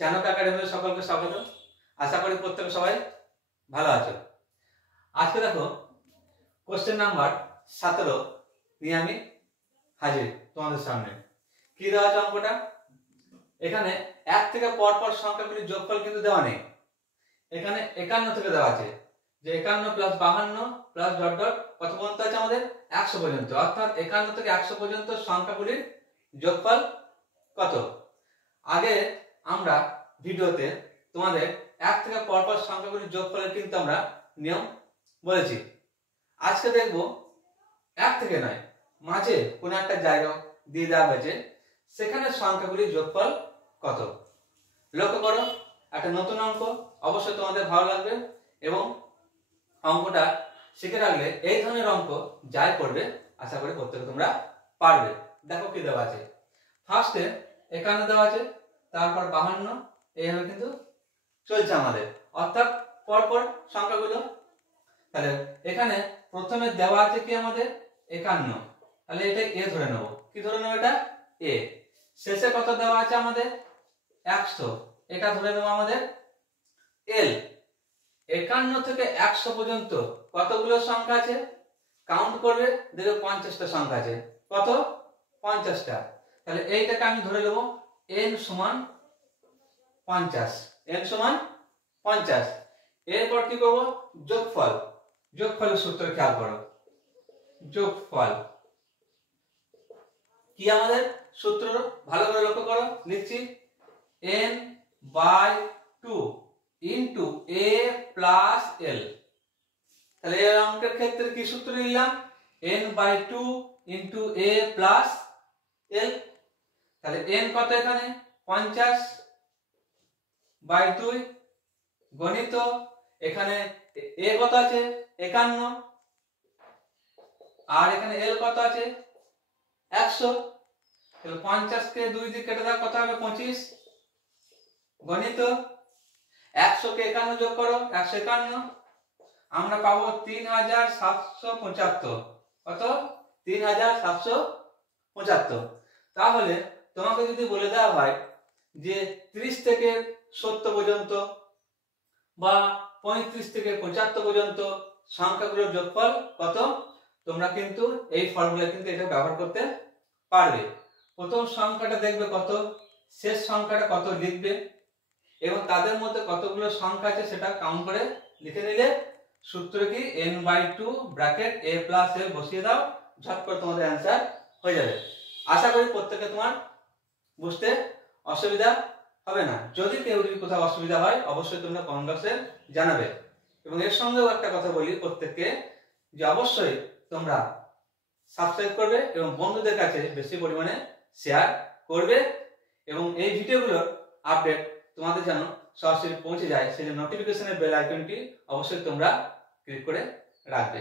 চানক একাডেমিতে সকলকে স্বাগত। আশা করি প্রত্যেকে সবাই ভালো আছো। আজকে দেখো কোশ্চেন নাম্বার 17 নিয়ে আমি হাজির তোমাদের সামনে। কি দেওয়া আছে অঙ্কটা? এখানে 1 থেকে পরপর সংখ্যাগুলির যোগফল কিন্তু দেওয়া নেই। এখানে 51 থেকে দেওয়া আছে যে 51 প্লাস 52 প্লাস ডট ডট কত পর্যন্ত আছে আমাদের 100 পর্যন্ত, অর্থাৎ 51 থেকে 100 পর্যন্ত সংখ্যাগুলির যোগফল কত। আগে আমরা ভিডিওতে তোমাদের 1 থেকে পরপর সংখ্যাগুলির যোগফলের কিন্তু আমরা নিয়ম বলেছি। আজকে দেখব 1 থেকে নয়, মাঝে কোন একটা জায়গা দিয়ে দেওয়া হয়েছে, সেখানে সংখ্যাগুলির যোগফল কত। লক্ষ্য করো, একটা নতুন অঙ্ক, অবশ্যই তোমাদের ভালো লাগবে এবং অঙ্কটা শিখে রাখলে এই ধরনের অঙ্ক যাই করবে আশা করি প্রত্যেকে তোমরা পারবে। দেখো কি দেওয়া আছে। ফার্স্টে 51 দেওয়া আছে, তারপর 52, এইভাবে কিন্তু চলছে আমাদের, অর্থাৎ পরপর সংখ্যাগুলো। তাহলে এখানে প্রথমে দেওয়া আছে কি আমাদের 51, তাহলে এটা এ ধরে নেব। কি ধরে নেব? এটা এ। শেষে কত দেওয়া আছে আমাদের 100, এটা ধরে নেব আমাদের এল। 51 থেকে 100 পর্যন্ত কতগুলো সংখ্যা আছে কাউন্ট করবে, দেখবে 50টা সংখ্যা আছে। কত? 50টা। তাহলে এইটাকে আমি ধরে নেব n সমান 50। n সমান 50। এরপর কি করব? যোগফল। যোগফলের সূত্র খেয়াল করো। যোগফল কি আমাদের সূত্র ভালো করে লক্ষ্য করো, লিখছি n/2 into a plus l। তাহলে এই অঙ্কের ক্ষেত্রে কি সূত্র নিলাম? n/2 into a plus l। তাহলে n কত এখানে? 50/2 গণিত এখানে a কত আছে? 51, আর এখানে l কত আছে? 100। তাহলে 50 কে 2 দিয়ে কেটে দাও, কত হবে? 25 গণিত 100 কে 51 যোগ করো, 151, আমরা পাবো 3775। কত? 3775। তাহলে তোমাকে যদি বলে দেওয়া হয় যে 30 থেকে 70 পর্যন্ত বা 35 থেকে 75 পর্যন্ত সংখ্যাগুলোর যোগফল কত, তোমরা কিন্তু এই ফর্মুলা কিন্তু এটা ব্যবহার করতে পারবে। প্রথম সংখ্যাটা দেখবে কত, শেষ সংখ্যাটা কত লিখবে এবং তাদের মধ্যে কতগুলো সংখ্যা আছে সেটা কাউন্ট করে লিখে নিলে সূত্র কি n/2 bracket a plus l বসিয়ে দাও, ঝট করে তোমাদের অ্যান্সার হয়ে যাবে। আশা করি প্রত্যেকে তোমার বুঝতে অসুবিধা হবে না। যদি কেউ কোথাও অসুবিধা হয় অবশ্যই তোমরা কমেন্ট বক্সে জানাবে। এবং এর সঙ্গেও একটা কথা বলি প্রত্যেককে, যে অবশ্যই তোমরা সাবস্ক্রাইব করবে এবং বন্ধুদের কাছে বেশি পরিমাণে শেয়ার করবে এবং এই ভিডিওগুলোর আপডেট তোমাদের যেন সরাসরি পৌঁছে যায় সেই নোটিফিকেশনের বেল আইকনটি অবশ্যই তোমরা ক্লিক করে রাখবে।